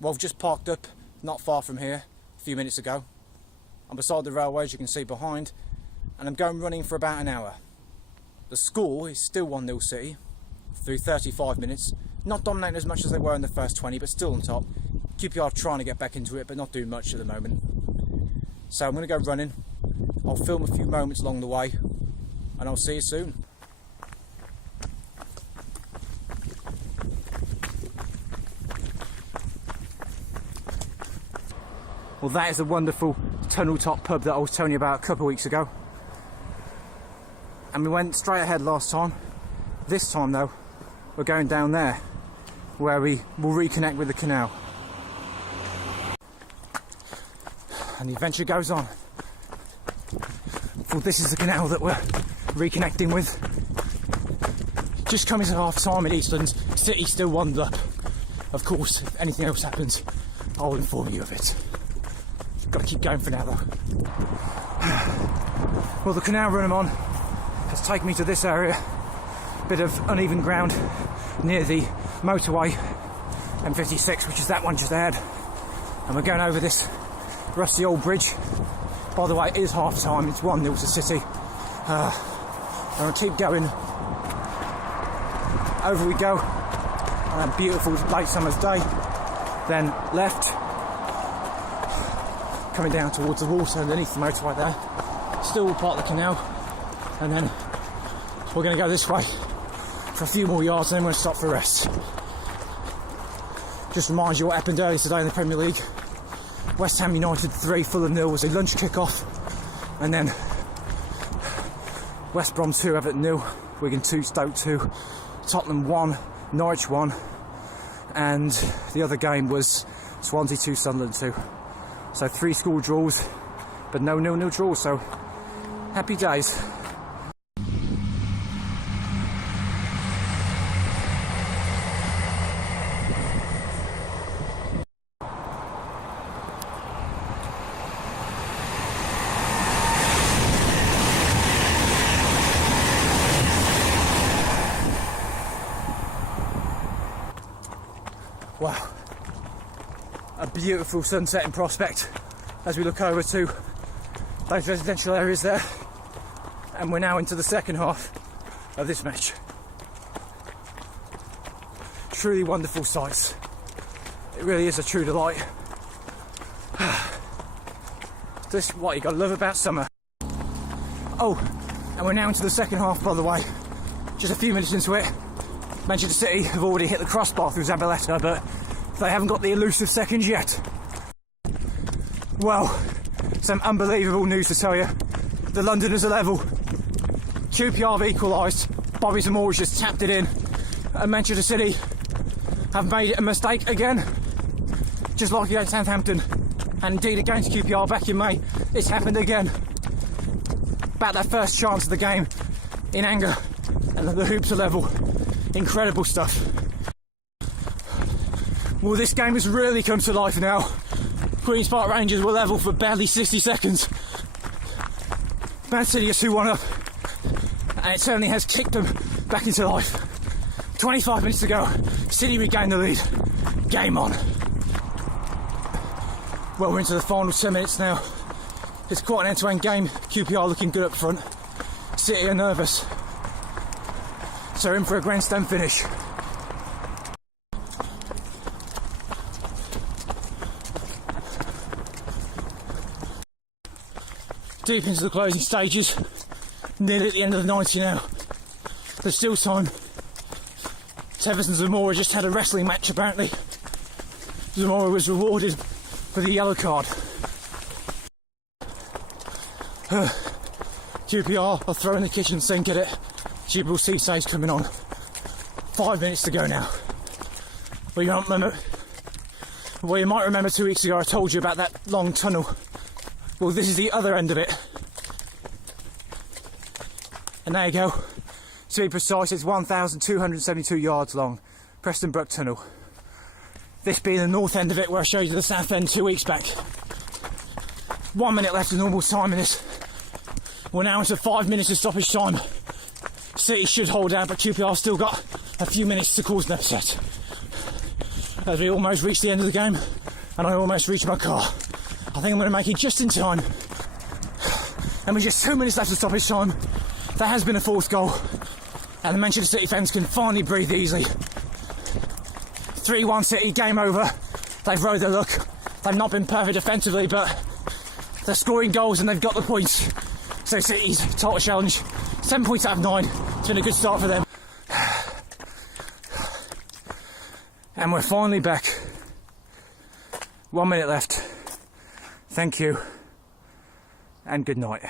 Well, I've just parked up not far from here a few minutes ago. I'm beside the railway, as you can see behind, and I'm going running for about an hour. The score is still 1-0 City through 35 minutes. Not dominating as much as they were in the first 20, but still on top. QPR trying to get back into it, but not doing much at the moment. So I'm going to go running. I'll film a few moments along the way, and I'll see you soon. Well, that is the wonderful tunnel top pub that I was telling you about a couple of weeks ago. And we went straight ahead last time. This time though, we're going down there, where we will reconnect with the canal. And the adventure goes on. Well, this is the canal that we're reconnecting with. Just coming to half time at Eastlands, City still 1-0 up. Of course, if anything else happens, I'll inform you of it. Got to keep going for now though. Well, the canal run I'm on has taken me to this area, bit of uneven ground near the motorway M56, which is that one just ahead, and we're going over this rusty old bridge. By the way, it is half time, it's 1-0 to City. And I'll keep going. Over we go on a beautiful late summer's day, then left, coming down towards the water underneath the motorway there, still part of the canal, and then we're going to go this way for a few more yards and then we're going to stop for rest. Just reminds you what happened earlier today in the Premier League. West Ham United 3, Fulham 0 was a lunch kick-off, and then West Brom 2, Everton 0, Wigan 2, Stoke 2, Tottenham 1, Norwich 1, and the other game was Swansea 2, Sunderland 2. So 3 score draws, but no 0-0 draws, so happy days. Wow, a beautiful sunset in prospect as we look over to those residential areas there, and we're now into the second half of this match. Truly wonderful sights. It really is a true delight. This is what you gotta love about summer. Oh, and we're now into the second half, by the way. Just a few minutes into it. Manchester City have already hit the crossbar through Zabaleta, but they haven't got the elusive seconds yet. Well, some unbelievable news to tell you. The Londoners are level. QPR have equalised. Bobby Zamora's just tapped it in. And Manchester City have made a mistake again. Just like against Southampton. And indeed against QPR back in May. It's happened again. About that first chance of the game in anger. And the hoops are level. Incredible stuff. Well, this game has really come to life now. Queen's Park Rangers were level for barely 60 seconds. Man City are 2-1 up, and it certainly has kicked them back into life. 25 minutes to go, City regained the lead. Game on. Well, we're into the final 10 minutes now. It's quite an end-to-end game. QPR looking good up front. City are nervous. So in for a grandstand finish. Deep into the closing stages, nearly at the end of the 90 now. There's still time. Tevez and Zamora just had a wrestling match apparently. Zamora was rewarded with a yellow card. QPR are throwing the kitchen sink at it. Jibril Cissé's coming on. 5 minutes to go now. Well, you might remember 2 weeks ago I told you about that long tunnel. Well, this is the other end of it. And there you go. To be precise, it's 1,272 yards long. Preston Brook Tunnel. This being the north end of it, where I showed you the south end 2 weeks back. 1 minute left of normal time in this. We're now into 5 minutes of stoppage time. City should hold out, but QPR still got a few minutes to cause an upset. as we almost reach the end of the game and I almost reach my car. I think I'm going to make it just in time. And with just 2 minutes left of stoppage time, there has been a fourth goal and the Manchester City fans can finally breathe easily. 3-1 City, game over. They've rode their luck. They've not been perfect defensively, but they're scoring goals and they've got the points. So City's title challenge, 7 points out of 9. It's been a good start for them. And we're finally back. 1 minute left. Thank you. And good night.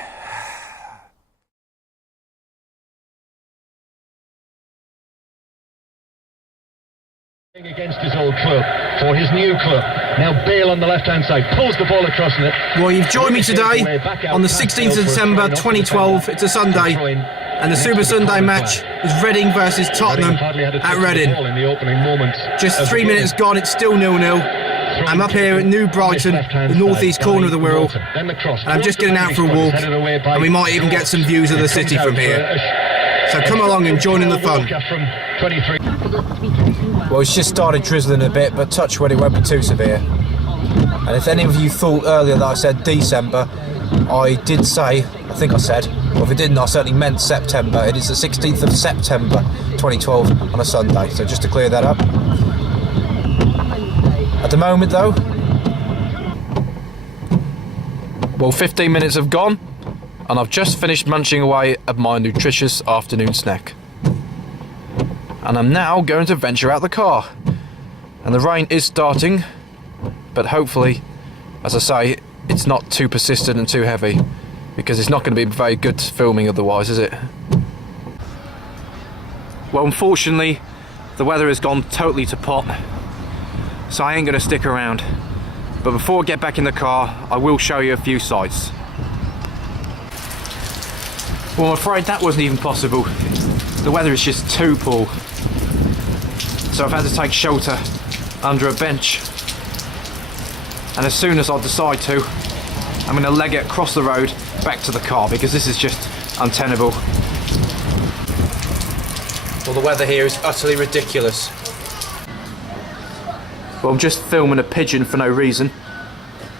Against his old club, for his new club. Now Bale on the left-hand side, pulls the ball across it. Well, you've joined me today on the 16th of December 2012. It's a Sunday, and the Super Sunday match is Reading versus Tottenham at Reading. Just 3 minutes gone, it's still 0-0. I'm up here at New Brighton, the northeast corner of the Wirral, and I'm just getting out for a walk, and we might even get some views of the city from here. So come along and join in the fun. Well, it's just started drizzling a bit, but touch wood, it won't be too severe. And if any of you thought earlier that I said December, I did say, I think I said, or if I didn't, I certainly meant September. It is the 16th of September 2012 on a Sunday, so just to clear that up. At the moment though, well, 15 minutes have gone, and I've just finished munching away at my nutritious afternoon snack. And I'm now going to venture out the car. And the rain is starting, but hopefully, as I say, it's not too persistent and too heavy, because it's not going to be very good filming otherwise, is it? Well, unfortunately, the weather has gone totally to pot, so I ain't going to stick around. But before I get back in the car, I will show you a few sights. Well, I'm afraid that wasn't even possible. The weather is just too poor. So I've had to take shelter under a bench. And as soon as I decide to, I'm going to leg it across the road back to the car, because this is just untenable. Well, the weather here is utterly ridiculous. Well, I'm just filming a pigeon for no reason.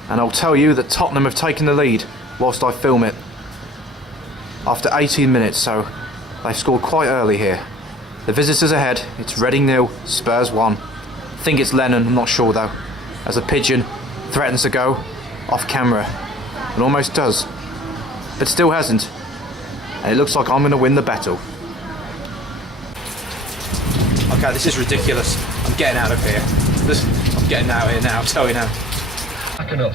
And I'll tell you that Tottenham have taken the lead whilst I film it. After 18 minutes, so they've scored quite early here. The visitors ahead, it's Reading 0, Spurs 1. I think it's Lennon, I'm not sure though, as the pigeon threatens to go off camera, and almost does, but still hasn't, and it looks like I'm going to win the battle. Okay, this is ridiculous. I'm getting out of here. I'm getting out of here now, I'll tell you now. Back enough.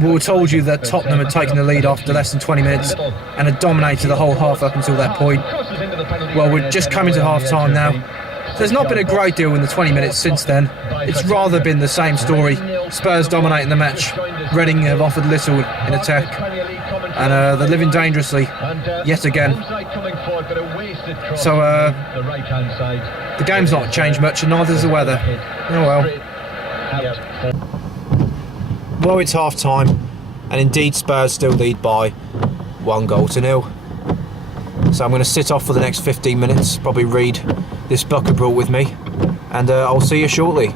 We were told you that Tottenham had taken the lead after less than 20 minutes and had dominated the whole half up until that point. Well, we're just coming to half time now. There's not been a great deal in the 20 minutes since then. It's rather been the same story. Spurs dominating the match. Reading have offered little in attack, and they're living dangerously yet again. So the game's not changed much, and neither has the weather. Oh well. Well, it's half time, and indeed Spurs still lead by 1-0. So I'm going to sit off for the next 15 minutes, probably read this book I brought with me, and I'll see you shortly.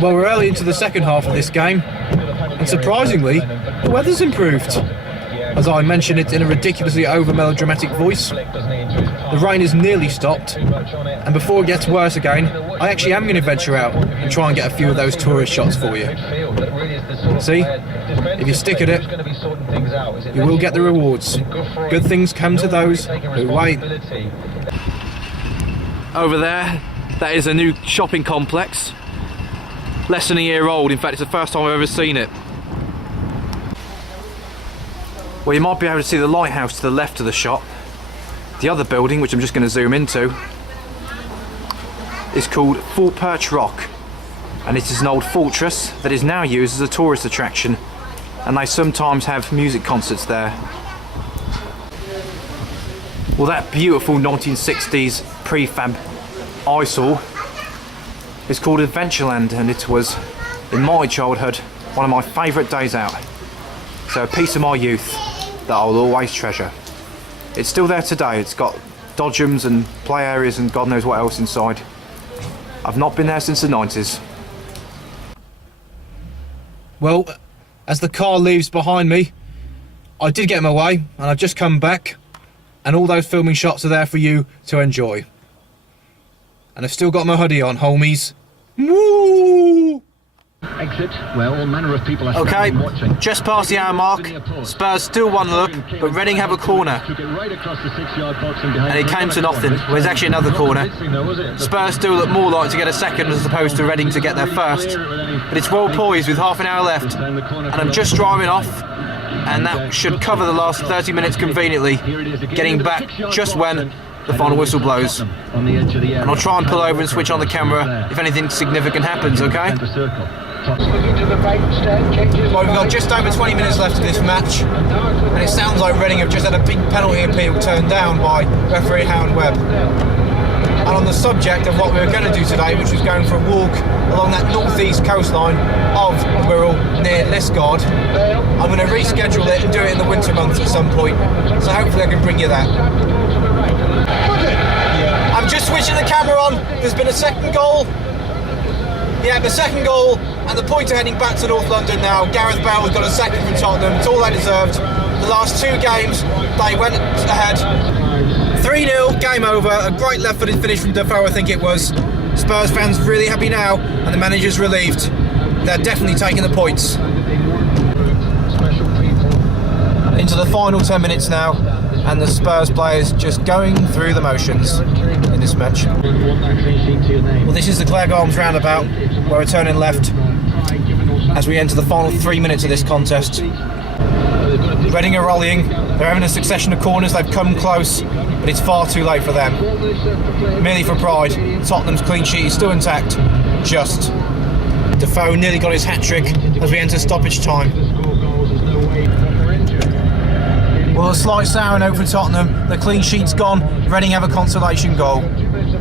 Well, we're early into the second half of this game, and surprisingly, the weather's improved. As I mentioned it in a ridiculously over-melodramatic voice, the rain has nearly stopped, and before it gets worse again, I actually am going to venture out and try and get a few of those tourist shots for you. See, if you stick at it, you will get the rewards. Good things come to those who wait. Over there, that is a new shopping complex. Less than a year old, in fact it's the first time I've ever seen it. Well, you might be able to see the lighthouse to the left of the shop. The other building, which I'm just going to zoom into, is called Fort Perch Rock, and it is an old fortress that is now used as a tourist attraction, and they sometimes have music concerts there. Well, that beautiful 1960s prefab eyesore is called Adventureland, and it was, in my childhood, one of my favourite days out. So a piece of my youth that I'll always treasure. It's still there today. It's got dodgems and play areas and God knows what else inside. I've not been there since the 90s. Well, as the car leaves behind me, I did get my way, and I've just come back, and all those filming shots are there for you to enjoy. And I've still got my hoodie on, homies. Woo! Exit, where all manner of people are Okay, watching. just past the hour mark, Spurs still 1-0 up, but Reading have a corner. Took it right across the 6-yard box and behind. And it came to nothing. Well, there's actually another corner. Spurs still look more like to get a second as opposed to Reading to get their first. But it's well poised with half an hour left. And I'm just driving off, and that should cover the last 30 minutes conveniently, getting back just when the final whistle blows. And I'll try and pull over and switch on the camera if anything significant happens, okay? Well, we've got just over 20 minutes left of this match, and it sounds like Reading have just had a big penalty appeal turned down by referee Howard Webb. And on the subject of what we were going to do today, which was going for a walk along that northeast coastline of Wirral near Liskeard, I'm going to reschedule it and do it in the winter months at some point. So hopefully I can bring you that. I'm just switching the camera on. There's been a second goal. Yeah, the second goal, and the points are heading back to North London now. Gareth Bale has got a second from Tottenham. It's all they deserved. The last two games, they went ahead. 3-0, game over. A great left-footed finish from Defoe, I think it was. Spurs fans really happy now, and the manager's relieved. They're definitely taking the points. Into the final 10 minutes now, and the Spurs players just going through the motions in this match. Well, this is the Clegg Arms roundabout, where we're turning left as we enter the final 3 minutes of this contest. Reading are rallying. They're having a succession of corners. They've come close, but it's far too late for them. Merely for pride, Tottenham's clean sheet is still intact. Just. Defoe nearly got his hat-trick as we enter stoppage time. Well, a slight sour note for Tottenham. The clean sheet's gone. Reading have a consolation goal.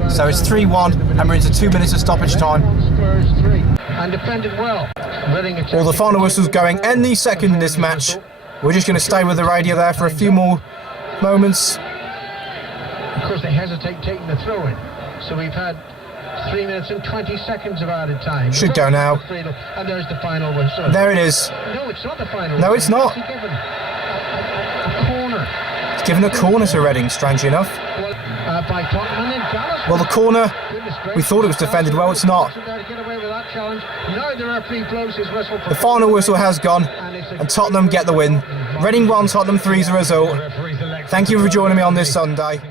So it's 3-1, and we're into 2 minutes of stoppage time. And defended well. Well, the final whistle's going any second in this match. We're just going to stay with the radio there for a few more moments. Of course, they hesitate taking the throw in. So we've had 3 minutes and 20 seconds of added time. Should go now. And there's the final whistle. There it is. No, it's not the final. No, it's not. A corner. It's given a corner to Reading, strangely enough. By Tottenham and Dallas. Well, the corner, we thought it was defended well, it's not. The final whistle has gone, and Tottenham get the win. Reading 1, Tottenham 3 is the result. Thank you for joining me on this Sunday.